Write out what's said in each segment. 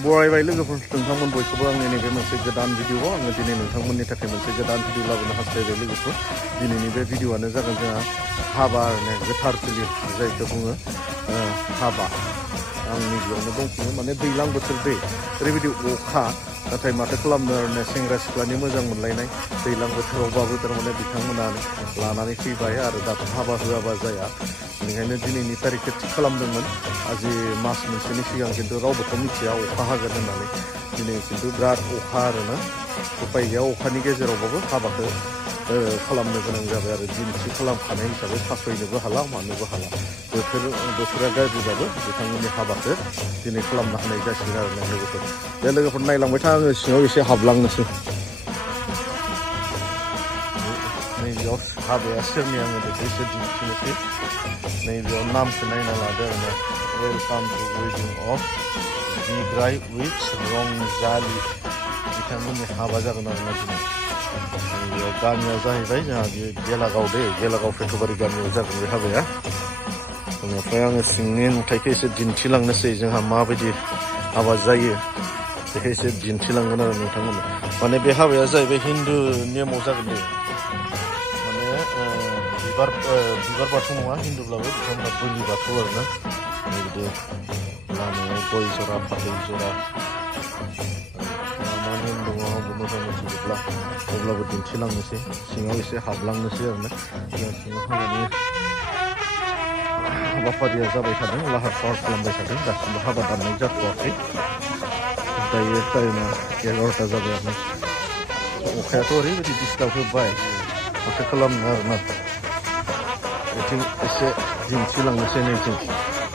बरायबाय लोगोफोर नोंथांमोन बयखौबो आंनि नैबे मोनसे गोदान भिडिअ'आव आङो दिनै नोंथांमोननि थाखाय मोनसे गोदान भिडिअ लाबोनो हास्थायबाय लोगोफोर दिनैनि बे भिडिअ'आनो जागोन जोंहा हाबा आरो गोथार जुलि जायखौ बुङो हाबा आंनि बेयावनो दंफिनो माने दैज्लां बोथोर दै ओरैबायदि अखा नाथाय माथो खालामनो आरो सेंग्रा सिख्लानि मोजां मोनलायनाय दैज्लां बोथोरावबाबो थारमाने बिथांमोना लानानै फैबाय आरो दाथ' हाबा होआबा जाया बेनिखायनो दिनैनि तारिखखौ थि खालामदोंमोन आजि मास मोनसेनि सिगां खिन्थु रावबोथ' मिथिया अखा हागोन होननानै दिनै खिन्थु बिराद अखा आरोना उपाय गैया अखानि गेजेरावबाबो हाबाखौ खालामनो गोनां जाबाय आरो दिन थि खालामखानाय हिसाबै फासयनोबो हाला मानोबो हाला बोथोरा गाज्रिबाबो बिथांमोननि हाबाखौ दिनै खालामनो हानाय जासिगोन आरो ना लोगोफोर बे लोगोफोर नायलांबाय था आङो सिङाव एसे हाबलांनोसै नैबेयाव हाबाया सोरनि आङो बेखौ एसे दिन्थिनोसै नैबेयाव नामखौ नायना लादो आरो ना वेलकाम टु वेडिं अफ बिग्राय उइथ रंजालि बिथांमोननि हाबा जागोन आरो ना दिनै बेयाव गामिया जाहैबाय जोंहा बे गेलागाव गेलागाव फेटुबारि गामियाव जागोन बे हाबाया बेनिफ्राय आङो सिंनि नुथायखौ एसे दिन्थिलांनोसै जोंहा माबायदि हाबा जायो बेखौ एसे दिन्थिलांगोन आरो नोंथांमोननो माने बे हाबाया जाहैबाय हिन्दु नेमाव जागोन बे माने बिबार बाथौ नङा हिन्दुब्लाबो बिथांमोना बोलि बाथौ आरोना बिदि लामायाव गय जरा फाथै जरा मा नेम दङ आंबो मोजां मिथिजोबला अब्लाबो दिन्थिलांनोसै सिङाव एसे हाबलांनोसै आरोना सिङाव हाबानि हाबाफारिया जाबाय थादों लाहार फाहार खालामबाय थादों दासिमबो हाबा दाननाय जाथ'वाखै दायो टाइमा 11ता जाबाय आरोना अखायाथ' ओरैबायदि डिस्टार्ब होबाय माथो खालामनो आरोना बेथिं एसे दिन्थिलांनोसै नैथिं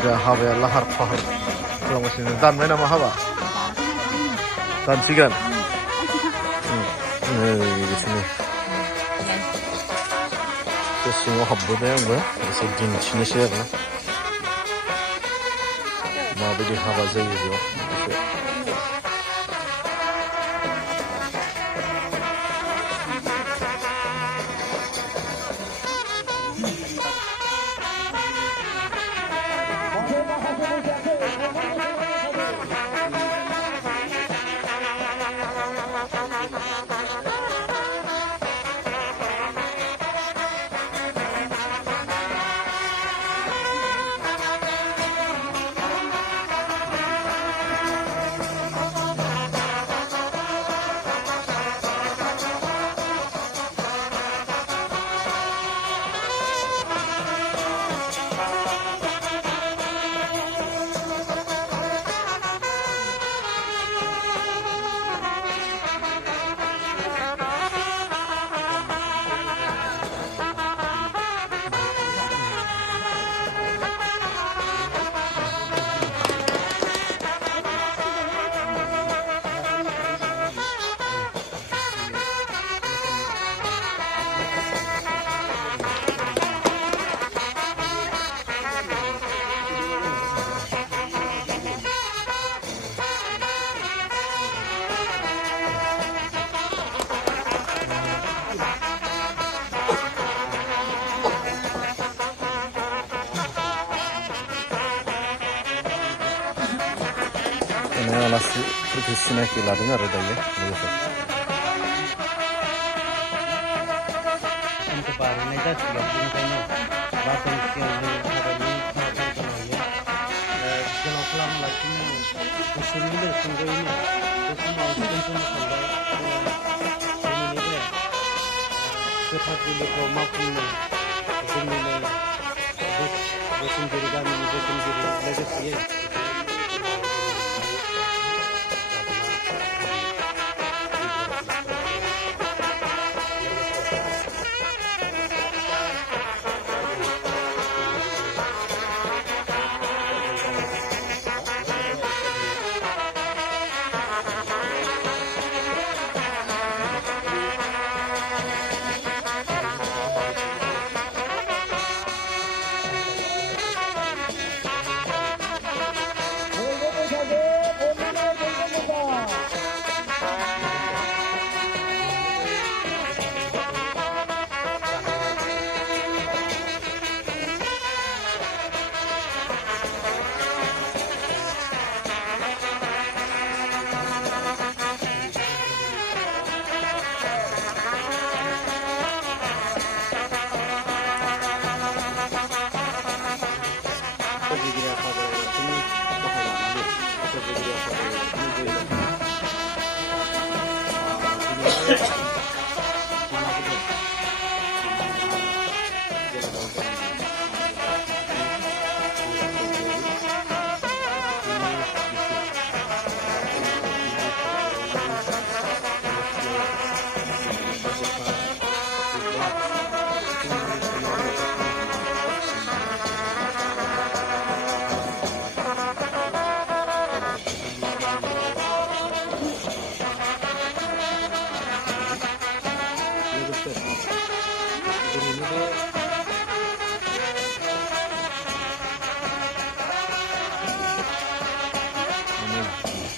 जोंहा हाबाया लाहार फाहार खालामगासिनो दानबाय नामा हाबा दानसिगोन बिदिनो सिङाव हाबबोबाय आंबो एसे दिन्थिनोसै आरोना माबायदि हाबा जायो बेयाव आलासिफोरखौ सिनायथि लादों आरो दायो लोगोफोर बारनाय जासिगोन बेनिखायनो बाथौनि सिगां जों हाबानि हाबाफारिखौ लायो गोलाव खालामालासिनो गुसुङैनो सुंद'यैनो बे समाव दोनथ'नो सानबाय दिनैनि बे गोथार जुलिखौ मावफुंनो जोंनिनो बोसोनगिरि गामिनि बोसोनगिरि लोगोसेयै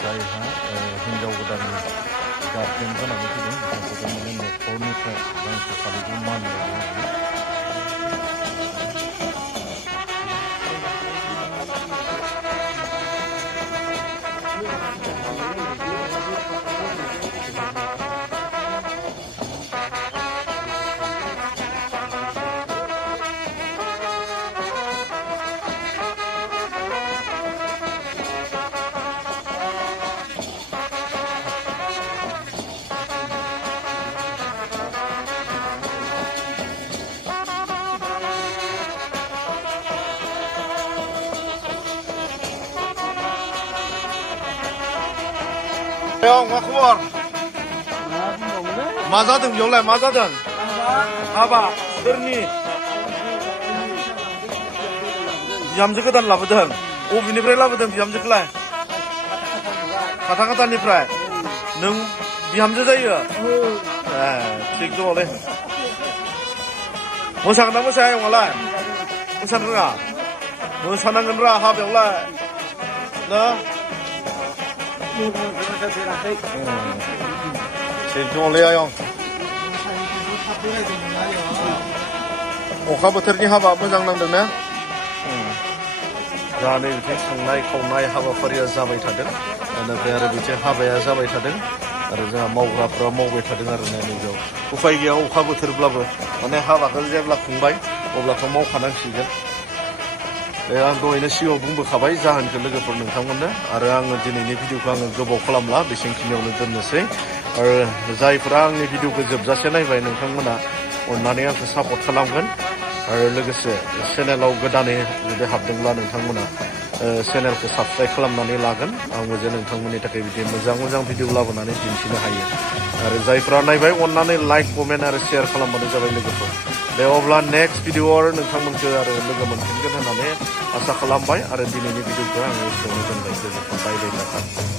जायहा हिन्जाव गोदाननि गार्जेन जानानै फैदों बिथांखौबो माने न'खरनिफ्राय गांसे फालिजों मान होयो। 형, मा खबर? मा जादों बेयावलाय मा जादों? हाबा सोरनि? बिहामजो गोदान लाबोदों। अबेनिफ्राय लाबोदों बिहामजोखौलाय? खाथाखाथानिफ्राय। नों बिहामजो जायो? थिग दङलै। मोसागोन ना मोसाया 형आलाय? मोसानो रोङा? मोसानांगोन रा हाबायावलाय। ना? थिग दङलै आयं। अखा बोथोरनि हाबा मोजां नांदों ना? दा नै बिथिं संनाय खावनाय हाबाफारिया जाबाय थादों। बेनिफ्राय आरो बिथिं हाबाया जाबाय थादों। आरो जोंहा मावग्राफ्रा मावबाय थादों आरो नैबेयाव। उफाय गैया अखा बोथोरब्लाबो माने हाबाखौ जेब्ला खुंबाय अब्लाथ' मावखानांसिगोन। आं दहायनो सिगाङाव बुंबोखाबाय जाहोनखौ लोगोफोर नोंथांमोननो। आरो आङो दिनैनि भिडिअखौ आङो गोबाव खालामला बेसेबांखिनियावनो दोननोसै। आरो जायफोरा आंनि भिडिअखौ जोबजासे नायबाय नोंथांमोना अननानै आंखौ सापर्ट खालामगोन। आरो लोगोसे चेनेलाव गोदानै जुदि हाबदोंब्ला नोंथांमोना चेनेलखौ साबस्क्राइब खालामनानै लागोन। आंबो जे नोंथांमोननि थाखाय बिदि मोजां मोजां भिडिअ लाबोनानै दिन्थिनो हायो। आरो जायफ्रा नायबाय अननानै लाइक कमेन्ट आरो शेयार खालामबानो जाबाय लोगोफोर। दे अब्ला नेक्स्ट भिडिअआव नोंथांमोनखौ आरो लोगो मोनफिनगोन होननानै आसा खालामबाय। आरो दिनैनि भिडिअखौ आङो एसेयावनो दोनबाय। गोजोनथों। बाय बाय।